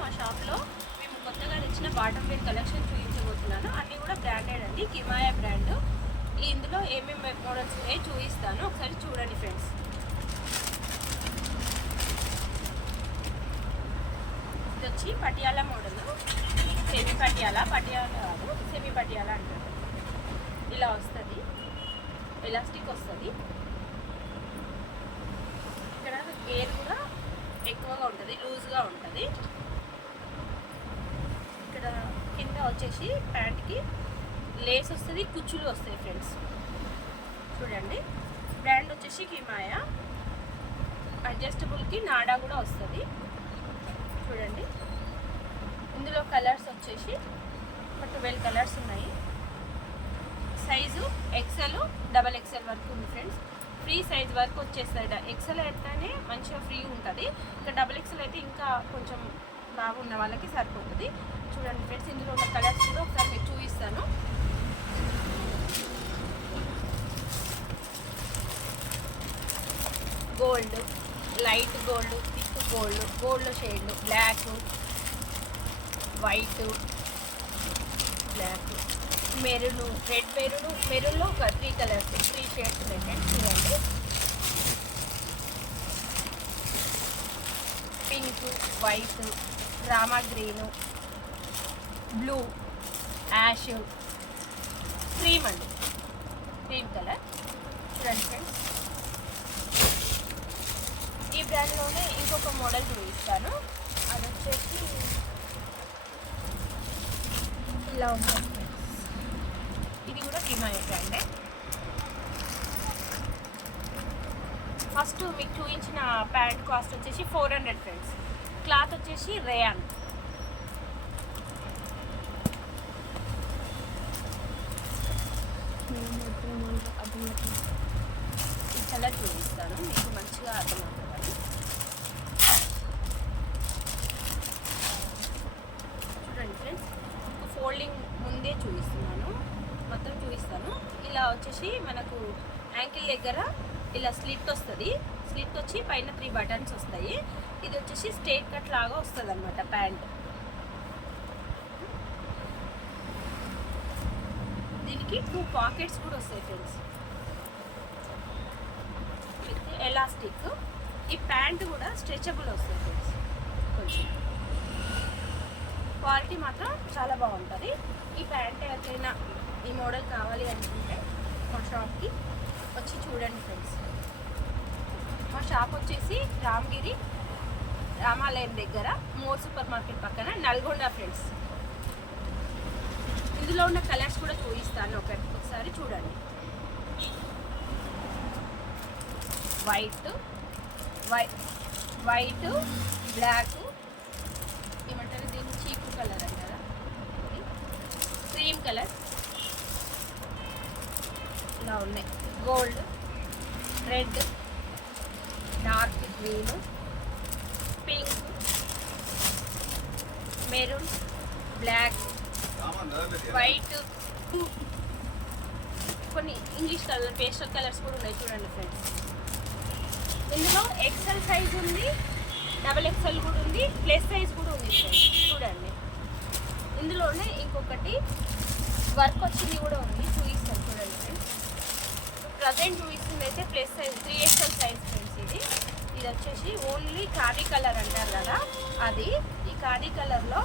మా షాప్లో మేము కొత్తగా తెచ్చిన బాటమ్ వేర్ కలెక్షన్ చూపించబోతున్నాను. అన్నీ కూడా బ్రాండెడ్ అండి, కిమాయా బ్రాండ్. ఇందులో ఏమేమి మోడల్స్ ఉన్నాయో చూపిస్తాను, ఒకసారి చూడండి ఫ్రెండ్స్. ఇది వచ్చి పటియాలా మోడల్, సెమీ పటియాలా కాదు, సెమీ పటియాలా అంటారు. ఇలా వస్తుంది, ఎలాస్టిక్ వస్తుంది. ఇక్కడ గేర్ కూడా ఎక్కువగా ఉంటుంది, లూజ్గా ఉంటుంది. ఇక్కడ కింద వచ్చేసి ప్యాంట్కి లేస్ వస్తుంది, కుచ్చులు వస్తాయి ఫ్రెండ్స్. చూడండి, బ్రాండ్ వచ్చేసి కిమాయా. అడ్జస్టబుల్కి నాడా కూడా వస్తుంది. చూడండి, ఇందులో కలర్స్ వచ్చేసి ఒక 12 కలర్స్ ఉన్నాయి. సైజు ఎక్సెల్, డబల్ ఎక్సెల్ వరకు ఉంది ఫ్రెండ్స్. ఫ్రీ సైజ్ వరకు వచ్చేస్తుంది. ఎక్సెల్ అయితేనే మంచిగా ఫ్రీ ఉంటుంది, ఇంకా డబల్ ఎక్సెల్ అయితే ఇంకా కొంచెం బాగున్న వాళ్ళకి సరిపోతుంది. చూడండి ఫ్రెండ్స్, ఇందులో ఉన్న కలర్స్ కూడా ఒకసారి మీకు చూపిస్తాను. Gold, light gold, thick gold, gold shade, black, white, black, maroon, red మెరూన్లో ఒక 3 కలర్స్, 3 షేడ్స్ ఉన్నాయి. చూడండి, pink, white, Rama green, blue, ash, cream అండి, క్రీమ్ కలర్. చూడండి ఫ్రెండ్స్, ఈ బ్రాండ్లోనే ఇంకొక మోడల్ చూపిస్తాను. అది వచ్చేసి ఇలా ఉంటుంది. ఇది కూడా కిమాయా బ్రాండే. ఫస్ట్ మీకు చూపించిన ప్యాంట్ కాస్ట్ వచ్చేసి 400 ఫ్రెండ్స్. క్లాత్ వచ్చేసి రేయాన్. ఈ కలర్ చూపిస్తాను, మీకు మంచిగా అర్థమవుతుంది. చూడండి ఫ్రెండ్స్, ఫోల్డింగ్ ముందే చూపిస్తున్నాను, మొత్తం చూపిస్తాను. ఇలా వచ్చేసి మనకు యాంకిల్ దగ్గర ఇలా స్లిట్ వస్తుంది. స్లిట్ వచ్చి పైన 3 బటన్స్ వస్తాయి. ఇది వచ్చేసి స్ట్రైట్ కట్ లాగా వస్తుంది అన్నమాట ప్యాంట్. దీనికి 2 పాకెట్స్ కూడా వస్తాయి ఫ్రెండ్స్, విత్ ఎలాస్టిక్. ఈ ప్యాంట్ కూడా స్ట్రెచబుల్ వస్తుంది ఫ్రెండ్స్. కొంచెం క్వాలిటీ మాత్రం చాలా బాగుంటుంది. ఈ ప్యాంట్ ఎవరికైనా ఈ మోడల్ కావాలి అనుకుంటే మా షాప్కి వచ్చి చూడండి ఫ్రెండ్స్. మా షాప్ వచ్చేసి రామగిరి రామాలయం దగ్గర మోర్ సూపర్ మార్కెట్ పక్కన, నల్గొండ ఫ్రెండ్స్. ఇందులో ఉన్న కలర్స్ కూడా చూపిస్తాను, ఒకసారి చూడండి. వైట్, బ్లాక్, ఏమంటారు దీన్ని, చీపు కలర్ అంటారా, క్రీమ్ కలర్, ఇలా ఉన్నాయి. Gold, red, dark green, pink, maroon, black, white, కొన్ని ఇంగ్లీష్ కలర్, పేస్టల్ కలర్స్ కూడా ఉన్నాయి. చూడండి ఫ్రెండ్స్, ఇందులో ఎక్సెల్ సైజ్ ఉంది, డబల్ ఎక్సెల్ కూడా ఉంది, ప్లస్ సైజ్ కూడా ఉంది ఫ్రెండ్స్. చూడండి, ఇందులోనే ఇంకొకటి వర్క్ వచ్చింది కూడా ఉంది, చూపిస్తాను. చూడండి ఫ్రెండ్స్, ప్రజెంట్ చూపిస్తుంది అయితే plus size 3XL size friends. ఇది వచ్చేసి ఓన్లీ ఖాదీ కలర్ అంటారు కదా, అది. ఈ ఖాదీ కలర్లో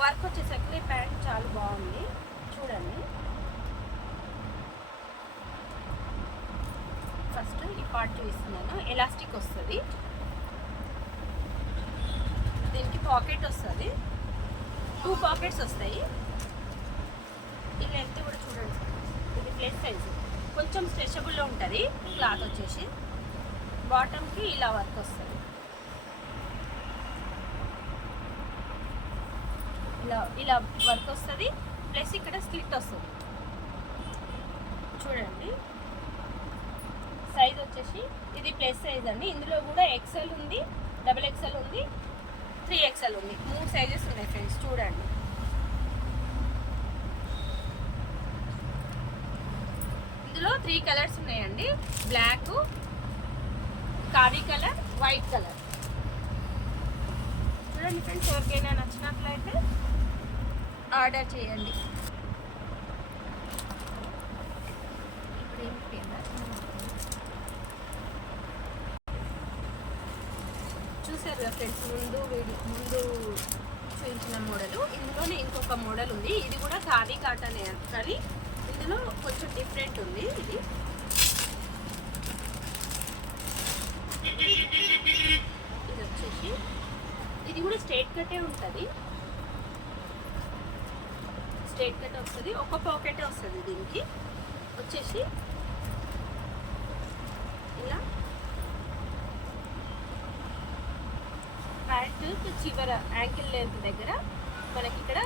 వర్క్ వచ్చేసరికి ప్యాంట్ చాలా బాగుంది. చూడండి, ఫస్ట్ ఈ పార్ట్ చూపిస్తున్నాను. ఎలాస్టిక్ వస్తుంది, దీనికి పాకెట్ వస్తుంది, 2 పాకెట్స్ వస్తాయి. ఈ లెంత్ కూడా చూడండి, ఇది ప్లస్ సైజు, కొంచెం స్ట్రెచబుల్లో ఉంటుంది. క్లాత్ వచ్చేసి బాటమ్కి ఇలా వర్క్ వస్తుంది, ఇలా వర్క్ వస్తుంది, ప్లస్ ఇక్కడ స్లిట్ వస్తుంది. చూడండి, సైజ్ వచ్చేసి ఇది ప్లస్ సైజ్ అండి. ఇందులో కూడా ఎక్సెల్ ఉంది, డబల్ ఎక్సెల్ ఉంది, 3XL ఉంది, 3 సైజెస్ ఉన్నాయి ఫ్రెండ్స్. చూడండి, ఇందులో 3 కలర్స్ ఉన్నాయండి, black, khadi colour, white colour. చూడండి ఫ్రెండ్స్, ఎవరికైనా నచ్చినట్లయితే ఆర్డర్ చేయండి. ఇప్పుడు చూసారు కదా ఫ్రెండ్స్, ముందు చూపించిన మోడలు. ఇందులోనే ఇంకొక మోడల్ ఉంది, ఇది కూడా ఖాదీ కాటన్ కానీ ఇందులో కొంచెం డిఫరెంట్ ఉంది. ఇది వచ్చేసి ఇది కూడా స్ట్రైట్ కట్టే ఉంటుంది, స్ట్రైట్ కట్ వస్తుంది, ఒక పాకెటే వస్తుంది. దీనికి వచ్చేసి ఇలా ప్యాంట్ చివర యాంకిల్ లెంత్ దగ్గర మనకి ఇక్కడ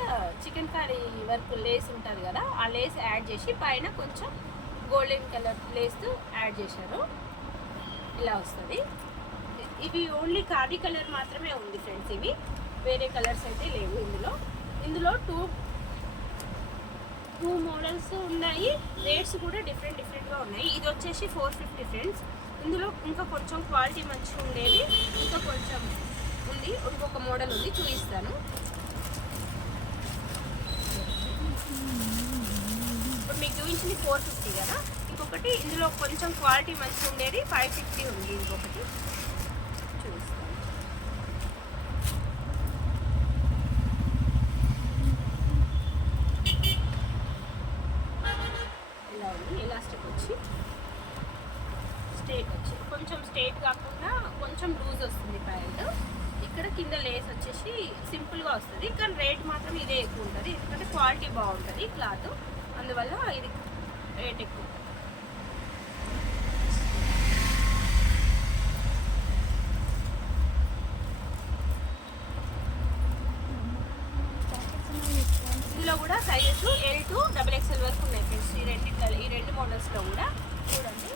చికెన్ కర్రీ వర్క్ లేస్ ఉంటుంది కదా, ఆ లేస్ యాడ్ చేసి పైన కొంచెం గోల్డెన్ కలర్ లేస్ యాడ్ చేశారు. ఇలా వస్తుంది. ఇవి ఓన్లీ ఖాదీ కలర్ మాత్రమే ఉంది ఫ్రెండ్స్, ఇవి వేరే కలర్స్ అయితే లేవు. ఇందులో టూ మోడల్స్ ఉన్నాయి, రేట్స్ కూడా డిఫరెంట్గా ఉన్నాయి. ఇది వచ్చేసి 450 ఫ్రెండ్స్. ఇందులో ఇంకా కొంచెం క్వాలిటీ మంచిగా ఉండేది ఇంకా కొంచెం ఉంది, ఇంకొక మోడల్ ఉంది, చూపిస్తాను. ఇప్పుడు మీకు చూపించింది 450 కదా, ఇంకొకటి ఇందులో కొంచెం క్వాలిటీ మంచిగా ఉండేది 550 ఉంది, ఇంకొకటి చూపిస్తాను. ఇలా ఉంది, ఎలాస్టిక్ వచ్చి స్ట్రేట్ వచ్చి కొంచెం స్ట్రేట్ కాకుండా కొంచెం లూజ్ వస్తుంది ప్యాంట్. ఇక్కడ కింద లేస్ వచ్చేసి సింపుల్గా వస్తుంది, కానీ రేట్ మాత్రం ఇదే ఎక్కువ ఉంటుంది, ఎందుకంటే క్వాలిటీ బాగుంటుంది క్లాత్, అందువల్ల ఇది రేట్ ఎక్కువ. ఇందులో కూడా సైజెస్ L to XXL వరకు ఉన్నాయి ఫ్రెండ్స్. ఈ రెండు మోడల్స్లో కూడా చూడండి.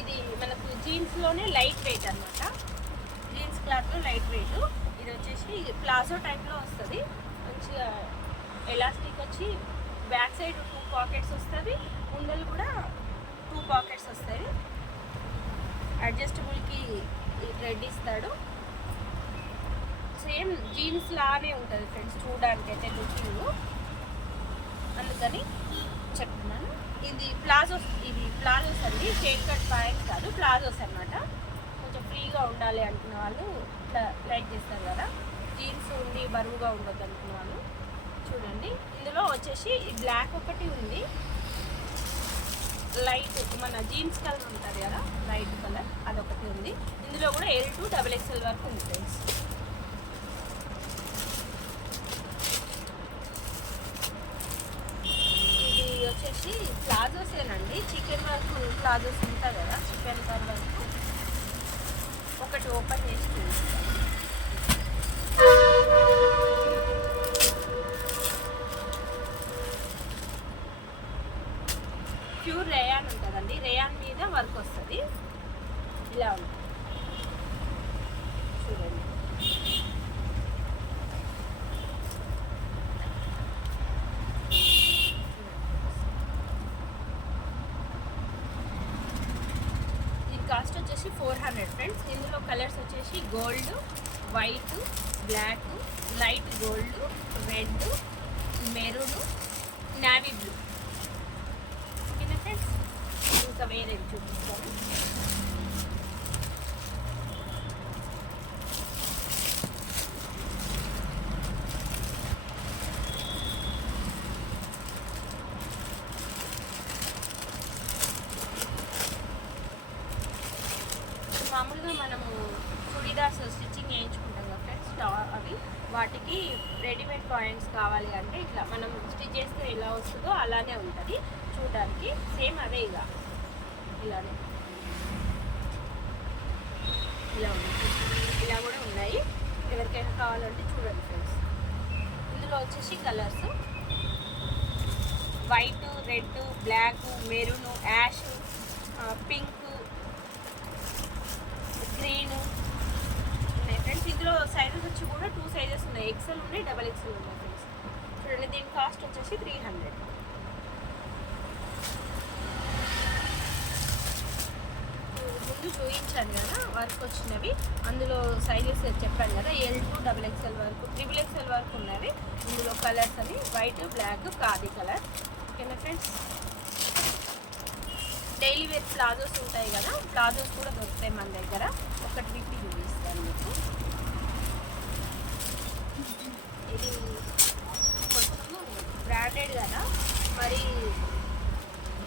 ఇది మనకు జీన్స్లోనే లైట్ వెయిట్ అనమాట, జీన్స్ క్లాత్లో లైట్ వెయిట్. ఇది వచ్చేసి ప్లాజో టైప్లో వస్తుంది, మంచిగా ఎలాస్టిక్ వచ్చి బ్యాక్ సైడ్ 2 పాకెట్స్ వస్తుంది, ముందలు కూడా 2 పాకెట్స్ వస్తాయి. అడ్జస్టబుల్కి థ్రెడ్ ఇస్తాడు, సేమ్ జీన్స్ లానే ఉంటుంది ఫ్రెండ్స్ చూడడానికి అయితే లుకింగ్, అందుకని చెప్తున్నాను. ఇది ప్లాజోస్ అండి, స్ట్రైట్ కట్ ప్యాంట్ కాదు, ప్లాజోస్ అనమాట. కొంచెం ఫ్రీగా ఉండాలి అనుకున్న వాళ్ళు ఇట్లా లైక్ చేస్తారు కదా, జీన్స్ ఉండి బరువుగా ఉండొద్దు అనుకున్న వాళ్ళు చూడండి. ఇందులో వచ్చేసి బ్లాక్ ఒకటి ఉంది, లైట్ మన జీన్స్ కలర్ ఉంటుంది కదా లైట్ కలర్, అదొకటి ఉంది. ఇందులో కూడా L to XXL వరకు ఉంది ఫ్రెండ్స్. వచ్చేసి ప్లాజోసేనండి, చికెన్ వర్క్ ప్లాజోస్ ఉంటుంది కదా, చికెన్ కర్రీ వర్క్. ఒకటి ఓపెన్ చేసి చూపిస్తాను. ప్యూర్ రేయాన్ ఉంటుందండి, రేయాన్ మీద వర్క్ వస్తుంది, ఇలా ఉంటుంది చూడండి. కాస్ట్ వచ్చేసి 400 ఫ్రెండ్స్. ఇందులో కలర్స్ వచ్చేసి gold, white, black, light gold, red, maroon, navy blue. ఓకేనా ఫ్రెండ్స్, ఇంకా వేరేది చూపిస్తాను. మామూలుగా మనము చుడీదార్స్ స్టిచ్చింగ్ చేయించుకుంటాం కదా ఫ్రెండ్స్, అవి వాటికి రెడీమేడ్ పాయింట్స్ కావాలి అంటే ఇట్లా మనం స్టిచ్ చేస్తే ఎలా వస్తుందో అలానే ఉంటుంది చూడడానికి, సేమ్ అదే ఇలానే ఇలా ఉంది. ఇలా కూడా ఉన్నాయి, ఎవరికైనా కావాలంటే చూడండి ఫ్రెండ్స్. ఇందులో వచ్చేసి colours white, red, black, maroon, ash, pink, green ఉన్నాయి ఫ్రెండ్స్. ఇందులో సైజెస్ వచ్చి కూడా 2 సైజెస్ ఉన్నాయి, XL ఉన్నాయి, XXL ఉన్నాయి ఫ్రెండ్స్. చూడండి, దీని కాస్ట్ వచ్చేసి 300. చూపించాను కదా వర్క్ వచ్చినవి, అందులో సైజెస్ చెప్పాను కదా, L2 XXL వరకు, XXL వరకు ఉన్నవి. ఇందులో కలర్స్ అవి వైట్, బ్లాక్, ఖాదీ కలర్. ఓకేనా ఫ్రెండ్స్. డైలీ వేర్ ప్లాజోస్ ఉంటాయి కదా, ప్లాజోస్ కూడా దొరుకుతాయి మన దగ్గర. ఒకటి విప్పి చూపిస్తాను మీకు. ఇది కొంచెం బ్రాండెడ్ కదా, మరి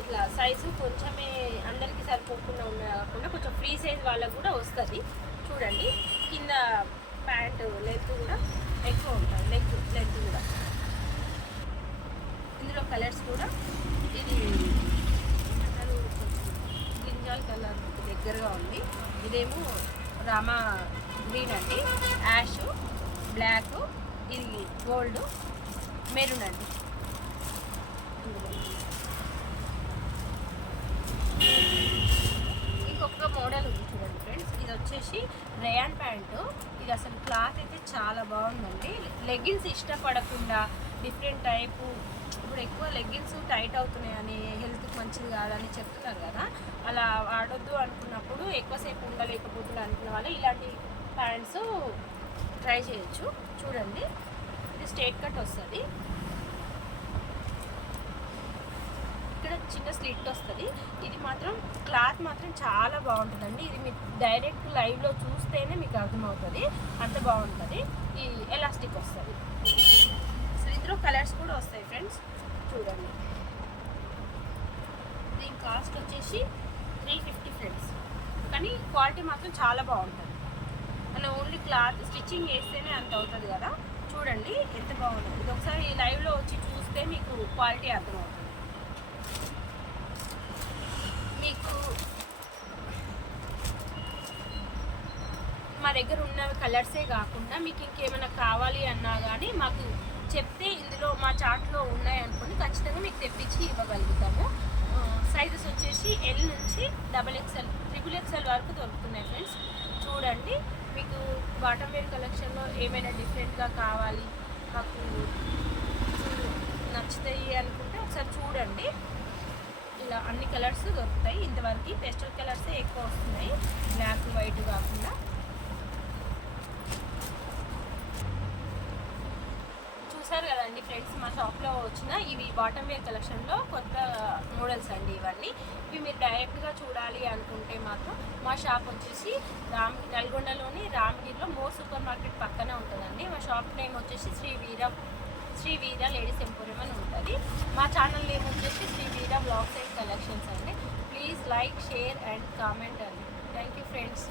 ఇట్లా సైజు కొంచెమే అందరికీ సరిపోకుండా ఉండకుండా కొంచెం ఫ్రీ సైజ్ వాళ్ళకు కూడా వస్తుంది. చూడండి, కింద ప్యాంటు లెంత్ కూడా ఎక్కువ ఉంటుంది, లెంత్ కూడా. ఇందులో కలర్స్ కూడా ఇది బ్రింజాల్ కలర్ దగ్గరగా ఉంది. ఇదేమో రామా గ్రీన్ అండి, యాష్, బ్లాక్, ఇది గోల్డ్, మెరూన్ అండి. ఇంకొక మోడల్ ఉంది చూడండి ఫ్రెండ్స్, ఇది వచ్చేసి రేయాన్ ప్యాంటు. ఇది అసలు క్లాత్ అయితే చాలా బాగుందండి. లెగ్గిన్స్ ఇష్టపడకుండా డిఫరెంట్ టైపు, ఇప్పుడు ఎక్కువ లెగ్గిన్స్ టైట్ అవుతున్నాయని, హెల్త్కి మంచిది కాదని చెప్తున్నారు కదా, అలా వాడొద్దు అనుకున్నప్పుడు, ఎక్కువసేపు ఉండలేకపోతున్నా అనుకున్న వాళ్ళు ఇలాంటి ప్యాంట్స్ ట్రై చేయొచ్చు. చూడండి, ఇది స్ట్రైట్ కట్ వస్తుంది, ఇక్కడ చిన్న స్లిట్ వస్తుంది. ఇది మాత్రం క్లాత్ మాత్రం చాలా బాగుంటుందండి. ఇది మీరు డైరెక్ట్ లైవ్లో చూస్తేనే మీకు అర్థమవుతుంది, అంత బాగుంటుంది. ఈ ఎలాస్టిక్ వస్తుంది. సో ఇందులో కలర్స్ కూడా వస్తాయి ఫ్రెండ్స్, చూడండి. దీని కాస్ట్ వచ్చేసి 350 ఫ్రెండ్స్, కానీ క్వాలిటీ మాత్రం చాలా బాగుంటుంది. మనం ఓన్లీ క్లాత్ స్టిచ్చింగ్ చేస్తేనే అంత అవుతుంది కదా. చూడండి ఎంత బాగుంటుంది. ఇది ఒకసారి లైవ్లో వచ్చి చూస్తే మీకు క్వాలిటీ అర్థమవుతుంది. మీకు మా దగ్గర ఉన్న కలర్సే కాకుండా మీకు ఇంకేమైనా కావాలి అన్నా కానీ మాకు చెప్తే ఇందులో మా చార్ట్లో ఉన్నాయనుకోండి ఖచ్చితంగా మీకు తెప్పించి ఇవ్వగలుగుతాము. సైజెస్ వచ్చేసి L నుంచి XXL, XXL వరకు దొరుకుతున్నాయి ఫ్రెండ్స్. చూడండి, మీకు బాటమ్ వేర్ కలెక్షన్లో ఏమైనా డిఫరెంట్గా కావాలి, మాకు నచ్చుతాయి అనుకుంటే ఒకసారి చూడండి. ఇలా అన్ని కలర్స్ దొరుకుతాయి. ఇంతవరకు పేస్టల్ కలర్సే ఎక్కువ వస్తున్నాయి, బ్లాక్ వైట్ కాకుండా. చూసారు కదండి ఫ్రెండ్స్, మా షాప్లో వచ్చిన ఇవి బాటమ్ వేర్ కలెక్షన్లో కొత్త మోడల్స్ అండి ఇవన్నీ. ఇవి మీరు డైరెక్ట్గా చూడాలి అనుకుంటే మాత్రం మా షాప్ వచ్చేసి నల్గొండలోని రామగిరిలో మోర్ సూపర్ మార్కెట్ పక్కనే ఉంటుందండి. మా షాప్ నేమ్ వచ్చేసి శ్రీ వీర లేడీస్ ఎంపోరియం అని ఉంటుంది. మా ఛానల్ నేమ్ వచ్చేసి Sri Veera blogs and collections అండి. Please like, share and comment అండి. Thank you friends.